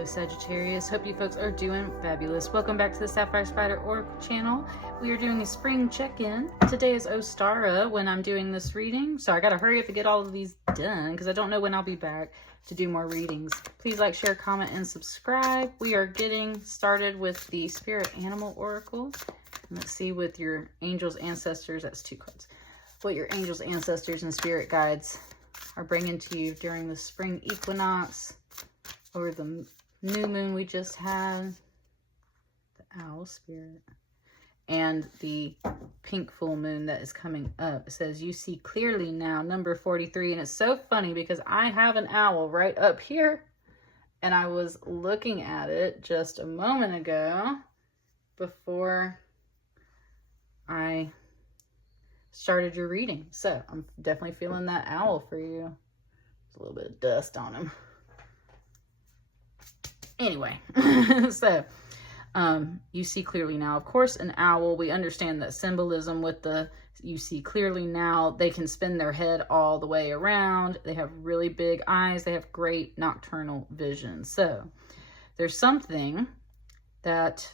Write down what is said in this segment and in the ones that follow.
Hello Sagittarius, hope you folks are doing fabulous. Welcome back to the Sapphire Spider Oracle channel. We are doing a spring check-in. Today is Ostara when I'm doing this reading, so I gotta hurry up and get all of these done because I don't know when I'll be back to do more readings. Please like, share, comment, and subscribe. We are getting started with the Spirit Animal Oracle. Let's see with your angels, ancestors, that's 2 cards. What your angels, ancestors, and spirit guides are bringing to you during the spring equinox, over the new moon we just had, the owl spirit, and the pink full moon that is coming up. It says, you see clearly now, number 43. And it's so funny because I have an owl right up here, and I was looking at it just a moment ago before I started your reading. So I'm definitely feeling that owl for you. There's a little bit of dust on him. Anyway, so you see clearly now. Of course, an owl, we understand that symbolism with the you see clearly now. They can spin their head all the way around. They have really big eyes. They have great nocturnal vision. So there's something that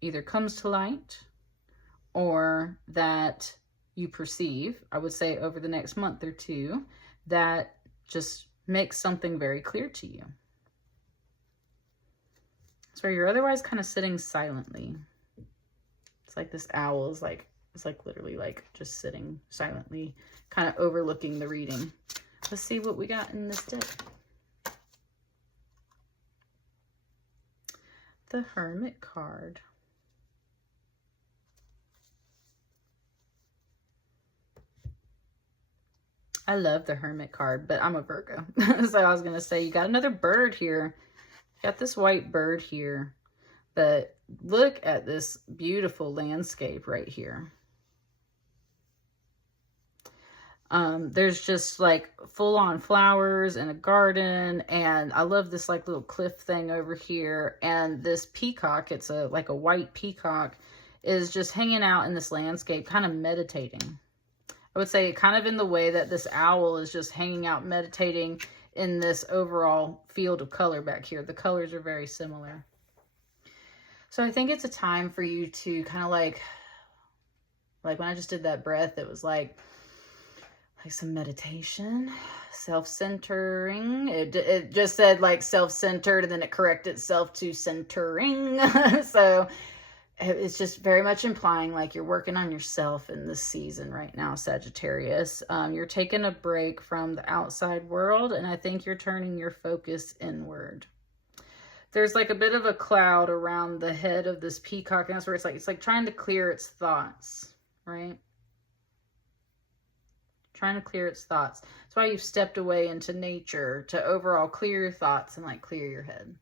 either comes to light or that you perceive, I would say over the next month or two, that just makes something very clear to you. So you're otherwise kind of sitting silently. It's like this owl is like, it's like literally like just sitting silently, kind of overlooking the reading. Let's see what we got in this deck. The Hermit card. I love the Hermit card, but I'm a Virgo. So I was going to say, you got another bird here. Got this white bird here, but look at this beautiful landscape right here. There's just like full-on flowers and a garden, and I love this like little cliff thing over here. And this peacock, it's like a white peacock, is just hanging out in this landscape, kind of meditating. I would say kind of in the way that this owl is just hanging out, meditating in this overall field of color back here. The colors are very similar. So I think it's a time for you to kind of like when I just did that breath, it was like some meditation, self-centering. It just said like self-centered, and then it corrected itself to centering. So it's just very much implying like you're working on yourself in this season right now, Sagittarius. You're taking a break from the outside world, and I think you're turning your focus inward. There's like a bit of a cloud around the head of this peacock, and that's where it's like trying to clear its thoughts, right? Trying to clear its thoughts. That's why you've stepped away into nature to overall clear your thoughts and like clear your head.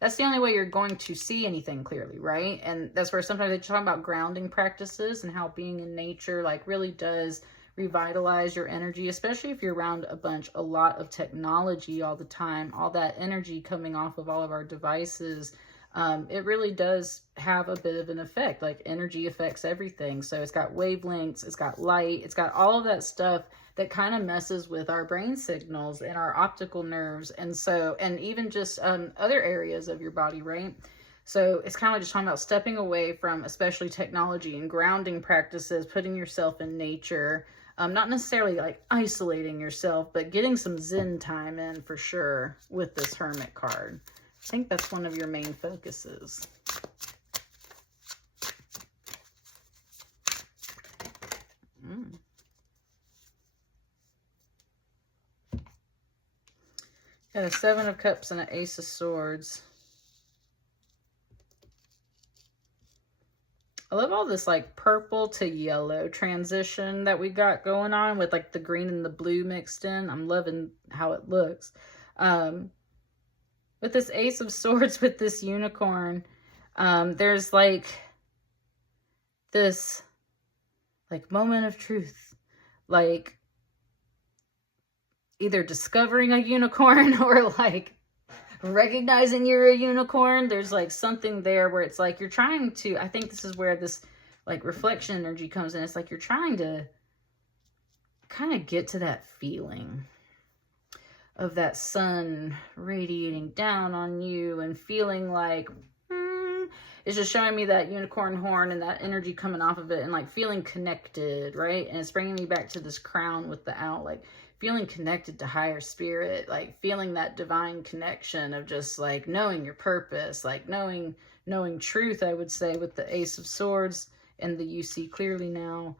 That's the only way you're going to see anything clearly, right? And that's where sometimes they talk about grounding practices and how being in nature like really does revitalize your energy, especially if you're around a lot of technology all the time, all that energy coming off of all of our devices. It really does have a bit of an effect. Like energy affects everything. So it's got wavelengths, it's got light, it's got all of that stuff that kind of messes with our brain signals and our optical nerves. And so, and even just other areas of your body, right? So it's kind of like just talking about stepping away from especially technology and grounding practices, putting yourself in nature, not necessarily like isolating yourself, but getting some Zen time in for sure with this Hermit card. I think that's one of your main focuses. Got a 7 of Cups and an Ace of Swords. I love all this like purple to yellow transition that we got going on with like the green and the blue mixed in. I'm loving how it looks. With this Ace of Swords, with this unicorn, there's like this like moment of truth, like either discovering a unicorn or like recognizing you're a unicorn. There's like something there where it's like you're trying to, I think this is where this like reflection energy comes in. It's like you're trying to kind of get to that feeling. of that sun radiating down on you and feeling like, it's just showing me that unicorn horn and that energy coming off of it and like feeling connected, right? And it's bringing me back to this crown with the owl, like feeling connected to higher spirit, like feeling that divine connection of just like knowing your purpose, like knowing truth, I would say, with the Ace of Swords and the you see clearly now.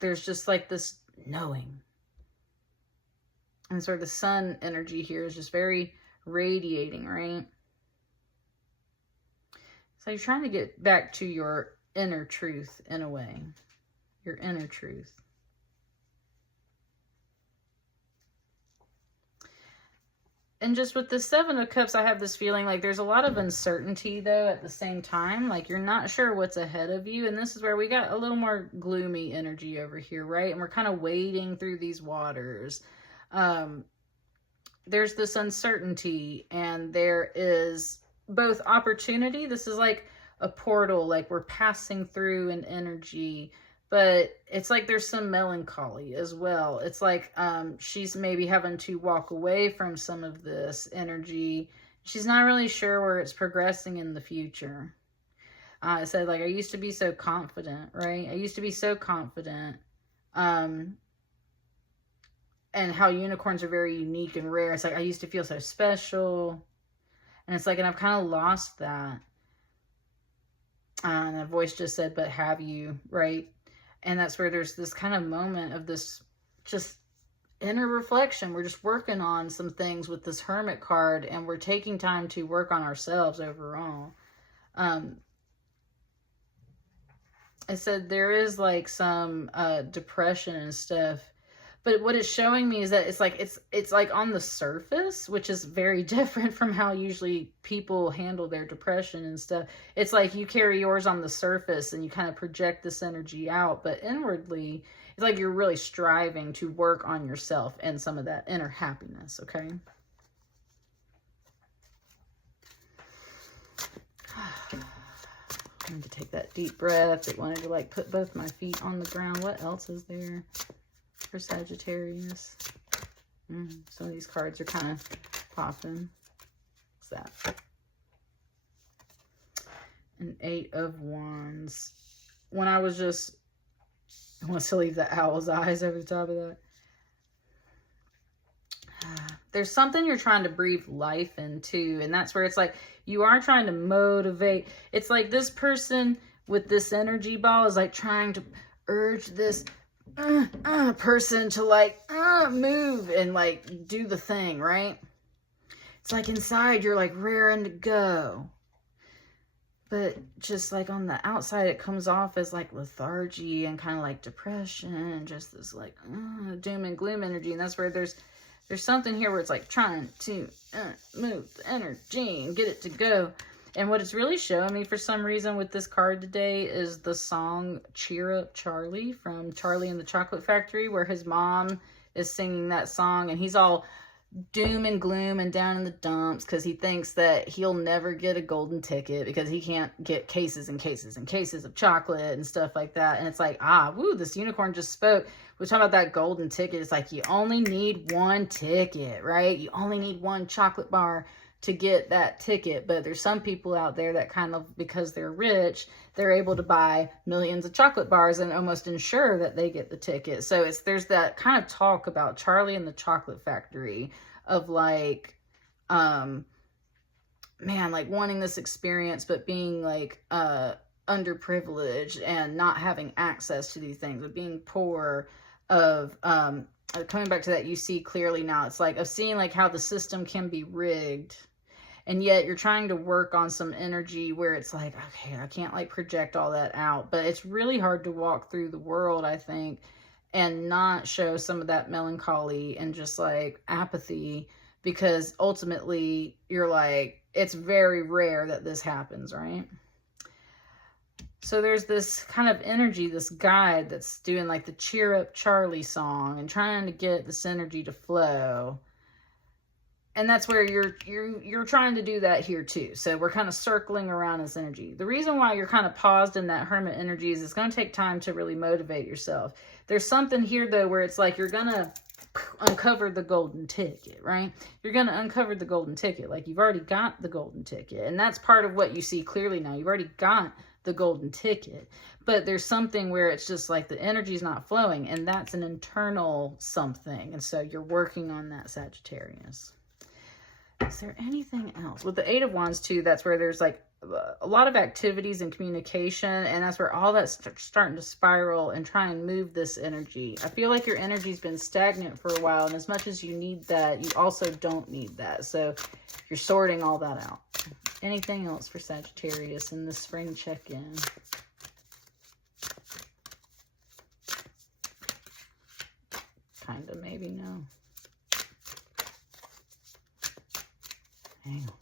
There's just like this knowing. And sort of the sun energy here is just very radiating, right? So you're trying to get back to your inner truth in a way. Your inner truth. And just with the Seven of Cups, I have this feeling like there's a lot of uncertainty, though, at the same time. Like, you're not sure what's ahead of you. And this is where we got a little more gloomy energy over here, right? And we're kind of wading through these waters. There's this uncertainty, and there is both opportunity. This is like a portal, like we're passing through an energy, but it's like there's some melancholy as well. It's like she's maybe having to walk away from some of this energy. She's not really sure where it's progressing in the future. I said, like, I used to be so confident, right? I used to be so confident. And how unicorns are very unique and rare. It's like I used to feel so special. And it's like, and I've kind of lost that. And a voice just said, but have you, right? And that's where there's this kind of moment of this just inner reflection. We're just working on some things with this Hermit card, and we're taking time to work on ourselves overall. I said there is like some depression and stuff. But what it's showing me is that it's like on the surface, which is very different from how usually people handle their depression and stuff. It's like you carry yours on the surface and you kind of project this energy out. But inwardly, it's like you're really striving to work on yourself and some of that inner happiness, okay? I need to take that deep breath. It wanted to like put both my feet on the ground. What else is there for Sagittarius? Some of these cards are kind of popping. What's that? An Eight of Wands. When I was just, I want to leave the owl's eyes over the top of that. There's something you're trying to breathe life into, and that's where it's like you are trying to motivate. It's like this person with this energy ball is like trying to urge this person to like move and like do the thing, right? It's like inside you're like raring to go, but just like on the outside it comes off as like lethargy and kind of like depression and just this like doom and gloom energy. And that's where there's something here where it's like trying to move the energy and get it to go. And what it's really showing me for some reason with this card today is the song Cheer Up Charlie from Charlie and the Chocolate Factory, where his mom is singing that song and he's all doom and gloom and down in the dumps because he thinks that he'll never get a golden ticket because he can't get cases and cases and cases of chocolate and stuff like that. And it's like, this unicorn just spoke. We're talking about that golden ticket. It's like you only need one ticket, right? You only need one chocolate bar to get that ticket. But there's some people out there that kind of, because they're rich, they're able to buy millions of chocolate bars and almost ensure that they get the ticket. So there's that kind of talk about Charlie and the Chocolate Factory of like, man, like wanting this experience, but being like underprivileged and not having access to these things, of being poor, of coming back to that you see clearly now. It's like of seeing like how the system can be rigged, and yet you're trying to work on some energy where it's like, okay, I can't like project all that out. But it's really hard to walk through the world, I think, and not show some of that melancholy and just like apathy, because ultimately you're like, it's very rare that this happens, right? So there's this kind of energy, this guide that's doing like the Cheer Up Charlie song and trying to get this energy to flow. And that's where you're trying to do that here too. So we're kind of circling around this energy. The reason why you're kind of paused in that Hermit energy is it's going to take time to really motivate yourself. There's something here though where it's like you're going to uncover the golden ticket, right? You're going to uncover the golden ticket. Like, you've already got the golden ticket. And that's part of what you see clearly now. You've already got the golden ticket. But there's something where it's just like the energy's not flowing. And that's an internal something. And so you're working on that, Sagittarius. Is there anything else? With the Eight of Wands, too, that's where there's like a lot of activities and communication, and that's where all that's starting to spiral and try and move this energy. I feel like your energy's been stagnant for a while, and as much as you need that, you also don't need that. So you're sorting all that out. Anything else for Sagittarius in the spring check-in? Kind of, maybe, no. Hang on.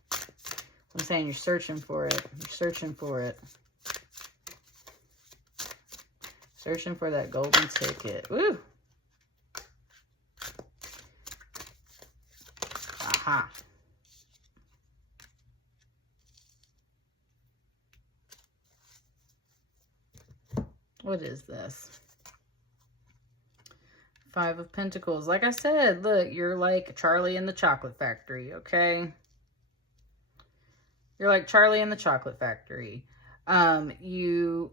I'm saying you're searching for it. You're searching for it. Searching for that golden ticket. Woo! Aha. What is this? Five of Pentacles. Like I said, look, you're like Charlie in the Chocolate Factory, okay? You're like Charlie in the Chocolate Factory. You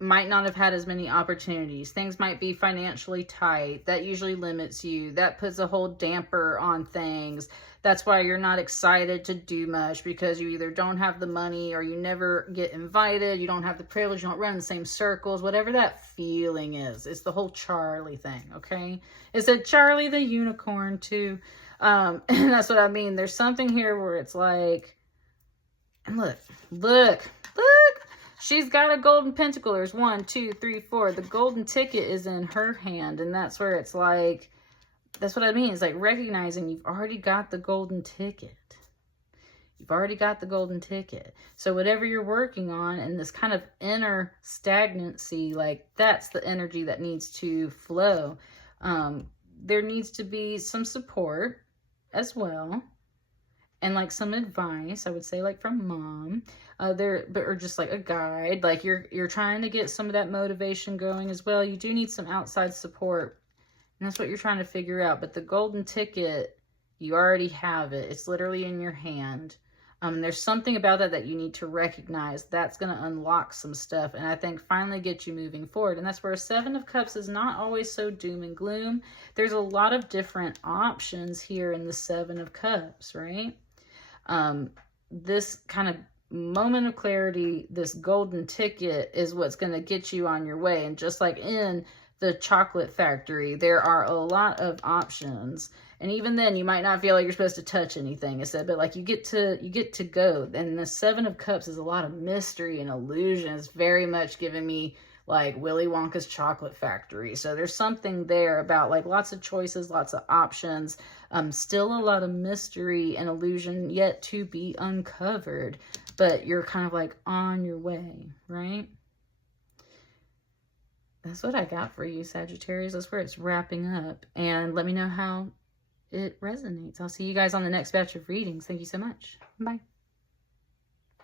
might not have had as many opportunities. Things might be financially tight. That usually limits you. That puts a whole damper on things. That's why you're not excited to do much, because you either don't have the money or you never get invited. You don't have the privilege. You don't run in the same circles. Whatever that feeling is. It's the whole Charlie thing, okay? It's a Charlie the Unicorn, too. And that's what I mean. There's something here where it's like, and look. She's got a golden pentacle. There's 1, 2, 3, 4. The golden ticket is in her hand. And that's where it's like, that's what I mean. It's like recognizing you've already got the golden ticket. You've already got the golden ticket. So whatever you're working on and this kind of inner stagnancy, like that's the energy that needs to flow. There needs to be some support as well. And like some advice, I would say, like from mom, or just like a guide. Like you're trying to get some of that motivation going as well. You do need some outside support, and that's what you're trying to figure out. But the golden ticket, you already have it. It's literally in your hand. There's something about that you need to recognize. That's going to unlock some stuff, and I think finally get you moving forward. And that's where a Seven of Cups is not always so doom and gloom. There's a lot of different options here in the Seven of Cups, right? This kind of moment of clarity, this golden ticket is what's going to get you on your way. And just like in the Chocolate Factory, there are a lot of options. And even then, you might not feel like you're supposed to touch anything. It's a bit like you get to go. And the Seven of Cups is a lot of mystery and illusion. It's very much giving me like Willy Wonka's Chocolate Factory. So there's something there about like lots of choices, lots of options, still a lot of mystery and illusion yet to be uncovered, but you're kind of like on your way, right? That's what I got for you, Sagittarius. That's where it's wrapping up. And let me know how it resonates. I'll see you guys on the next batch of readings. Thank you so much. Bye.